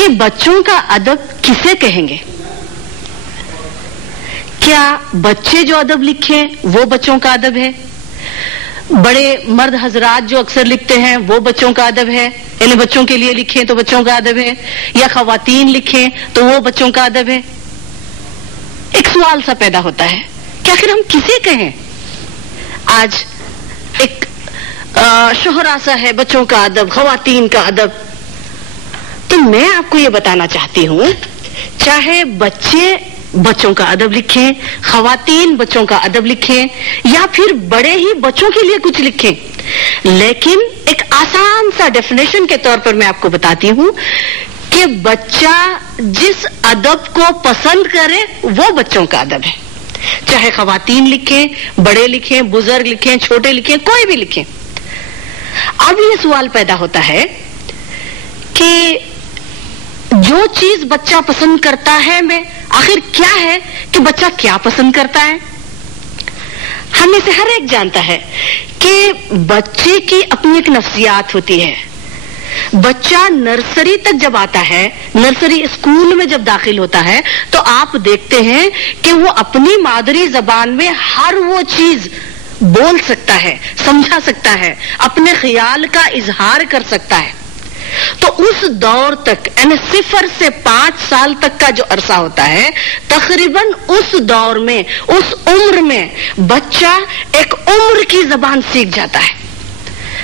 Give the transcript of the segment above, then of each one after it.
کہ بچوں کا ادب کسے کہیں گے؟ کیا بچے جو ادب لکھیں وہ بچوں کا ادب ہے؟ بڑے مرد حضرات جو اکثر لکھتے ہیں وہ بچوں کا ادب ہے، یعنی بچوں کے لیے لکھیں تو بچوں کا ادب ہے، یا خواتین لکھیں تو وہ بچوں کا ادب ہے؟ ایک سوال سا پیدا ہوتا ہے کہ آخر ہم کسے کہیں؟ آج ایک شہرا سا ہے بچوں کا ادب، خواتین کا ادب. تو میں آپ کو یہ بتانا چاہتی ہوں، چاہے بچے بچوں کا ادب لکھیں، خواتین بچوں کا ادب لکھیں، یا پھر بڑے ہی بچوں کے لیے کچھ لکھیں، لیکن ایک آسان سا ڈیفینیشن کے طور پر میں آپ کو بتاتی ہوں کہ بچہ جس ادب کو پسند کرے وہ بچوں کا ادب ہے. چاہے خواتین لکھیں، بڑے لکھیں، بزرگ لکھیں، چھوٹے لکھیں، کوئی بھی لکھیں. اب یہ سوال پیدا ہوتا ہے کہ جو چیز بچہ پسند کرتا ہے میں آخر کیا ہے کہ بچہ کیا پسند کرتا ہے؟ ہم میں سے ہر ایک جانتا ہے کہ بچے کی اپنی ایک نفسیات ہوتی ہے. بچہ نرسری تک جب آتا ہے، نرسری اسکول میں جب داخل ہوتا ہے، تو آپ دیکھتے ہیں کہ وہ اپنی مادری زبان میں ہر وہ چیز بول سکتا ہے، سمجھا سکتا ہے، اپنے خیال کا اظہار کر سکتا ہے. تو اس دور تک یعنی 0 سے 5 سال تک کا جو عرصہ ہوتا ہے، تقریباً اس دور میں، اس عمر میں بچہ ایک عمر کی زبان سیکھ جاتا ہے.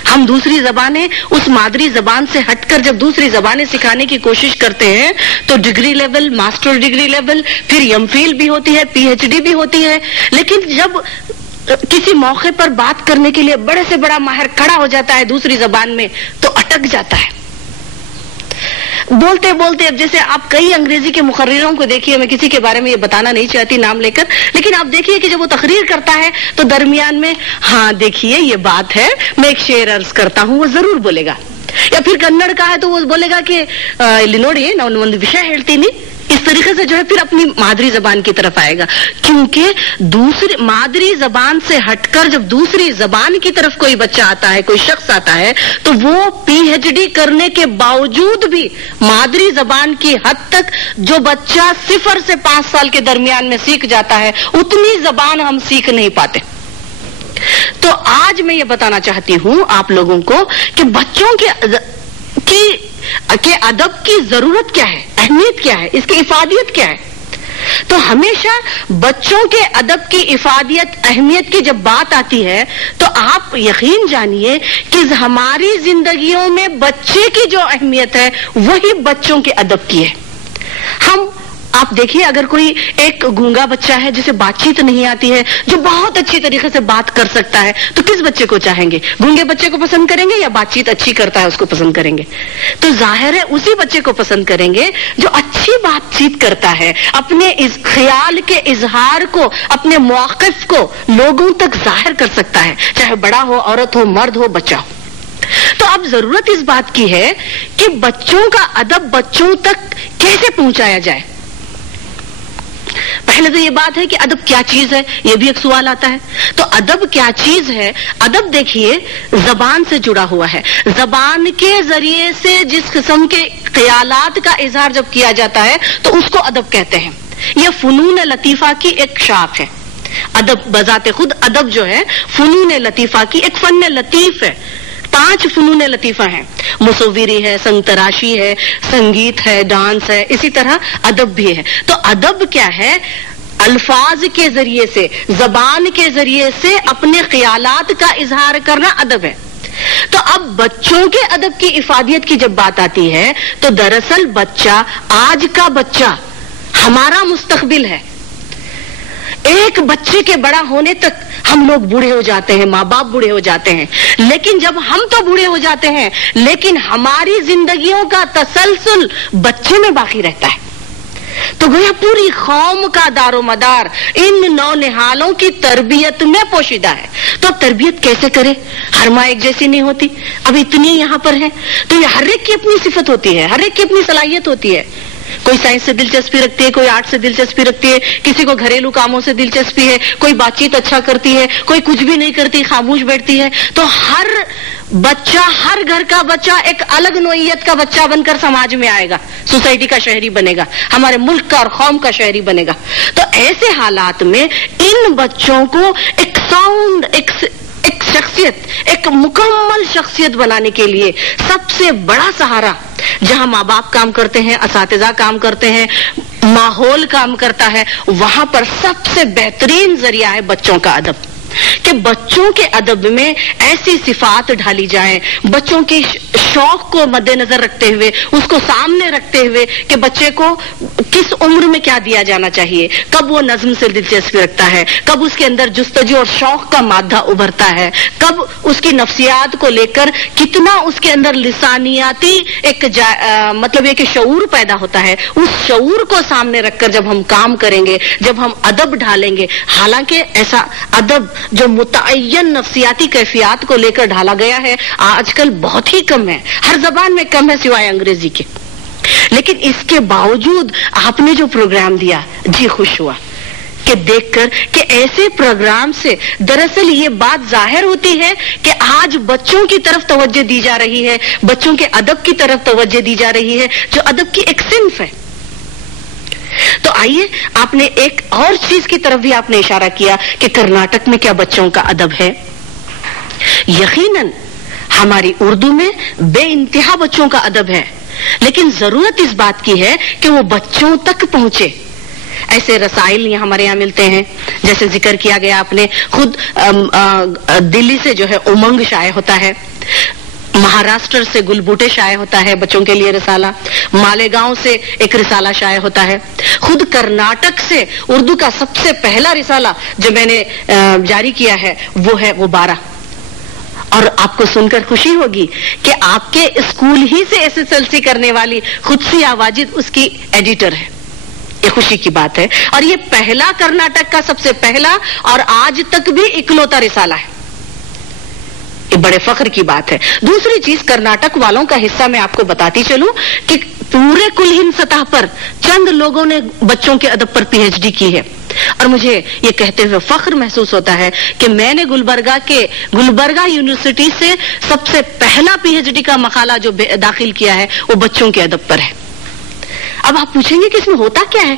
ہم دوسری زبانیں اس مادری زبان سے ہٹ کر جب دوسری زبانیں سکھانے کی کوشش کرتے ہیں تو degree level, master degree level, پھر ایم فل بھی ہوتی ہے، پی ایچ ڈی بھی ہوتی ہے. لیکن جب کسی موقع پر بات کرنے کے لیے بڑے سے بڑا ماہر کھڑا ہو جاتا ہے دوسری زبان میں تو اٹک جاتا ہے. بولتے بولتے اب جیسے آپ کئی انگریزی کے مقرروں کو دیکھیے، میں کسی کے بارے میں یہ بتانا نہیں چاہتی نام لے کر، لیکن آپ دیکھیے کہ جب وہ تقریر کرتا ہے تو درمیان میں ہاں دیکھیے یہ بات ہے، میں ایک شعر عرض کرتا ہوں، وہ ضرور بولے گا. یا پھر کنڑ کا ہے تو وہ بولے گا کہ ಇಲ್ಲಿ ನೋಡಿ ನಾನು ಒಂದು ವಿಷಯ ಹೇಳ್ತೀನಿ. اس طریقے سے جو ہے پھر اپنی مادری زبان کی طرف آئے گا، کیونکہ دوسری مادری زبان سے ہٹ کر جب دوسری زبان کی طرف کوئی بچہ آتا ہے، کوئی شخص آتا ہے، تو وہ پی ایچ ڈی کرنے کے باوجود بھی مادری زبان کی حد تک جو بچہ 0 سے 5 سال کے درمیان میں سیکھ جاتا ہے اتنی زبان ہم سیکھ نہیں پاتے. تو آج میں یہ بتانا چاہتی ہوں آپ لوگوں کو کہ بچوں کے ادب کی ضرورت کیا ہے، اہمیت کیا ہے، اس کی افادیت کیا ہے. تو ہمیشہ بچوں کے ادب کی افادیت، اہمیت کی جب بات آتی ہے تو آپ یقین جانیے کہ ہماری زندگیوں میں بچے کی جو اہمیت ہے وہی بچوں کے ادب کی ہے. آپ دیکھیے اگر کوئی ایک گونگا بچہ ہے جسے بات چیت نہیں آتی ہے، جو بہت اچھی طریقے سے بات کر سکتا ہے، تو کس بچے کو چاہیں گے؟ گونگے بچے کو پسند کریں گے یا بات چیت اچھی کرتا ہے اس کو پسند کریں گے؟ تو ظاہر ہے اسی بچے کو پسند کریں گے جو اچھی بات چیت کرتا ہے، اپنے اس خیال کے اظہار کو، اپنے موقف کو لوگوں تک ظاہر کر سکتا ہے، چاہے بڑا ہو، عورت ہو، مرد ہو، بچہ ہو. تو اب ضرورت اس بات کی ہے کہ بچوں کا ادب بچوں تک کیسے پہنچایا جائے. پہلے تو یہ بات ہے کہ ادب کیا چیز ہے، یہ بھی ایک سوال آتا ہے. تو ادب کیا چیز ہے؟ ادب دیکھیے زبان سے جڑا ہوا ہے. زبان کے ذریعے سے جس قسم کے خیالات کا اظہار جب کیا جاتا ہے تو اس کو ادب کہتے ہیں. یہ فنون لطیفہ کی ایک شاخ ہے. ادب بذات خود ادب جو ہے فنون لطیفہ کی ایک فن لطیف ہے. 5 فنون لطیفہ ہیں، مصوری ہے، سنگ تراشی ہے، سنگیت ہے، ڈانس ہے، اسی طرح ادب بھی ہے. تو ادب کیا ہے؟ الفاظ کے ذریعے سے، زبان کے ذریعے سے اپنے خیالات کا اظہار کرنا ادب ہے. تو اب بچوں کے ادب کی افادیت کی جب بات آتی ہے تو دراصل بچہ، آج کا بچہ ہمارا مستقبل ہے. ایک بچے کے بڑا ہونے تک ہم لوگ بوڑھے ہو جاتے ہیں، ماں باپ بوڑھے ہو جاتے ہیں، لیکن جب ہم تو بوڑھے ہو جاتے ہیں لیکن ہماری زندگیوں کا تسلسل بچے میں باقی رہتا ہے. تو گویا پوری قوم کا دار و مدار ان نونہالوں کی تربیت میں پوشیدہ ہے. تو اب تربیت کیسے کرے؟ ہر ماں ایک جیسی نہیں ہوتی، اب اتنی یہاں پر ہے تو یہ ہر ایک کی اپنی صفت ہوتی ہے، ہر ایک کی اپنی صلاحیت ہوتی ہے. کوئی سائنس سے دلچسپی رکھتی ہے, کوئی آرٹ سے دلچسپی رکھتی ہے, کسی کو گھریلو کاموں سے دلچسپی ہے, کوئی بات چیت اچھا کرتی ہے, کوئی کچھ بھی نہیں کرتی, خاموش بیٹھتی ہے. تو ہر بچہ, ہر گھر کا بچہ ایک الگ نوعیت کا بچہ بن کر سماج میں آئے گا, سوسائٹی کا شہری بنے گا, ہمارے ملک کا اور قوم کا شہری بنے گا. تو ایسے حالات میں ان بچوں کو ایک ساؤنڈ, ایک شخصیت, ایک مکمل شخصیت بنانے کے لیے سب سے بڑا سہارا, جہاں ماں باپ کام کرتے ہیں, اساتذہ کام کرتے ہیں, ماحول کام کرتا ہے, وہاں پر سب سے بہترین ذریعہ ہے بچوں کا ادب. کہ بچوں کے ادب میں ایسی صفات ڈھالی جائیں, بچوں کے شوق کو مد نظر رکھتے ہوئے, اس کو سامنے رکھتے ہوئے کہ بچے کو کس عمر میں کیا دیا جانا چاہیے, کب وہ نظم سے دلچسپی رکھتا ہے, کب اس کے اندر جستجو اور شوق کا مادہ ابھرتا ہے, کب اس کی نفسیات کو لے کر کتنا اس کے اندر لسانیاتی ایک مطلب یہ کہ شعور پیدا ہوتا ہے. اس شعور کو سامنے رکھ کر جب ہم کام کریں گے, جب ہم ادب ڈھالیں گے, حالانکہ ایسا ادب جو متعین نفسیاتی کیفیات کو لے کر ڈھالا گیا ہے آج کل بہت ہی کم ہے, ہر زبان میں کم ہے سوائے انگریزی کے. لیکن اس کے باوجود آپ نے جو پروگرام دیا, جی خوش ہوا کہ دیکھ کر کہ ایسے پروگرام سے دراصل یہ بات ظاہر ہوتی ہے کہ آج بچوں کی طرف توجہ دی جا رہی ہے, بچوں کے ادب کی طرف توجہ دی جا رہی ہے, جو ادب کی ایک صنف ہے. تو آئیے, آپ نے ایک اور چیز کی طرف بھی آپ نے اشارہ کیا کہ کرناٹک میں کیا بچوں کا ادب ہے. یقیناً ہماری اردو میں بے انتہا بچوں کا ادب ہے, لیکن ضرورت اس بات کی ہے کہ وہ بچوں تک پہنچے. ایسے رسائل یہاں ہمارے یہاں ملتے ہیں, جیسے ذکر کیا گیا آپ نے, خود دلی سے جو ہے امنگ شائع ہوتا ہے, مہاراشٹر سے گل بوٹے شائع ہوتا ہے بچوں کے لیے رسالہ, مالیگاؤں سے ایک رسالہ شائع ہوتا ہے, خود کرناٹک سے اردو کا سب سے پہلا رسالہ جو میں نے جاری کیا ہے وہ ہے وہ 12. اور آپ کو سن کر خوشی ہوگی کہ آپ کے اسکول ہی سے SSLC کرنے والی قدسیہ واجد اس کی ایڈیٹر ہے. یہ خوشی کی بات ہے, اور یہ پہلا کرناٹک کا سب سے پہلا اور آج تک بھی اکلوتا رسالہ ہے. یہ بڑے فخر کی بات ہے. دوسری چیز, کرناٹک والوں کا حصہ میں آپ کو بتاتی چلوں کہ پورے کل ہند سطح پر چند لوگوں نے بچوں کے ادب پر PhD کی ہے, اور مجھے یہ کہتے ہوئے فخر محسوس ہوتا ہے کہ میں نے گلبرگہ یونیورسٹی سے سب سے پہلا PhD کا مقالہ جو داخل کیا ہے وہ بچوں کے ادب پر ہے. اب آپ پوچھیں گے کہ اس میں ہوتا کیا ہے.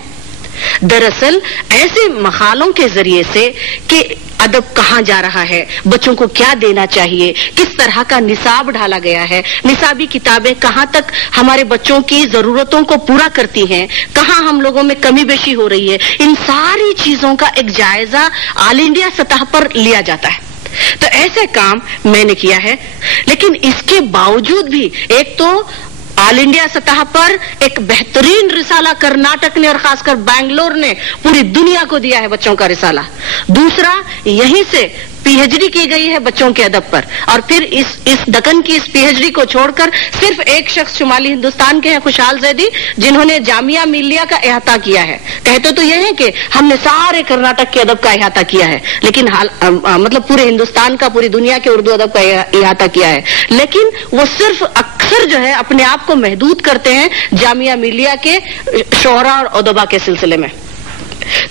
دراصل ایسے مقالوں کے ذریعے سے کہ ادب کہاں جا رہا ہے, بچوں کو کیا دینا چاہیے, کس طرح کا نصاب ڈالا گیا ہے, نصابی کتابیں کہاں تک ہمارے بچوں کی ضرورتوں کو پورا کرتی ہیں, کہاں ہم لوگوں میں کمی بیشی ہو رہی ہے, ان ساری چیزوں کا ایک جائزہ آل انڈیا سطح پر لیا جاتا ہے. تو ایسے کام میں نے کیا ہے. لیکن اس کے باوجود بھی ایک تو آل انڈیا سطح پر ایک بہترین رسالہ کرناٹک نے اور خاص کر بنگلور نے پوری دنیا کو دیا ہے بچوں کا رسالہ. دوسرا, یہیں سے PhD کی گئی ہے بچوں کے ادب پر, اور پھر اس دکن کی اس PhD کو چھوڑ کر صرف ایک شخص شمالی ہندوستان کے ہیں, خوشحال زیدی, جنہوں نے جامعہ ملیہ کا احاطہ کیا ہے. کہتے تو یہ ہے کہ ہم نے سارے کرناٹک کے ادب کا احاطہ کیا ہے, لیکن مطلب پورے ہندوستان کا, پوری دنیا کے اردو ادب کا احاطہ کیا ہے, لیکن وہ صرف اکثر جو ہے اپنے آپ کو محدود کرتے ہیں جامعہ ملیہ کے شعراء اور ادبا کے سلسلے میں.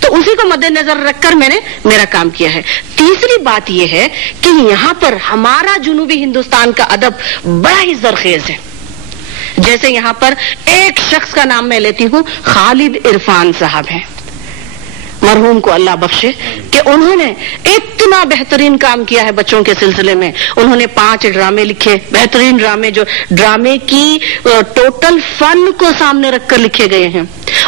تو اسی کو مد نظر رکھ کر میں نے میرا کام کیا ہے. تیسری بات یہ ہے کہ یہاں پر ہمارا جنوبی ہندوستان کا ادب بڑا ہی زرخیز ہے. جیسے یہاں پر ایک شخص کا نام میں لیتی ہوں, خالد عرفان صاحب ہیں, مرحوم کو اللہ بخشے, کہ انہوں نے اتنا بہترین کام کیا ہے بچوں کے سلسلے میں. انہوں نے 5 ڈرامے لکھے, بہترین ڈرامے, جو ڈرامے کی ٹوٹل فن کو سامنے رکھ کر لکھے گئے ہیں.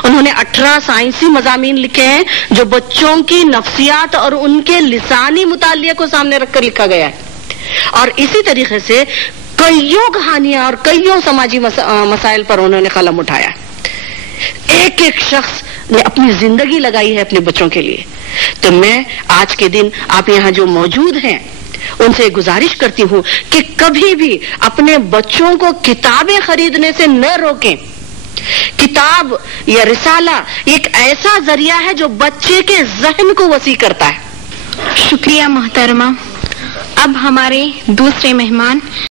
انہوں نے 18 سائنسی مضامین لکھے ہیں جو بچوں کی نفسیات اور ان کے لسانی مطالعے کو سامنے رکھ کر لکھا گیا ہے. اور اسی طریقے سے کئیوں کہانیاں اور کئیوں سماجی مسائل پر انہوں نے قلم اٹھایا. ایک ایک شخص نے اپنی زندگی لگائی ہے اپنے بچوں کے لیے. تو میں آج کے دن آپ یہاں جو موجود ہیں ان سے گزارش کرتی ہوں کہ کبھی بھی اپنے بچوں کو کتابیں خریدنے سے نہ روکیں. کتاب یا رسالہ ایک ایسا ذریعہ ہے جو بچے کے ذہن کو وسیع کرتا ہے. شکریہ محترمہ. اب ہمارے دوسرے مہمان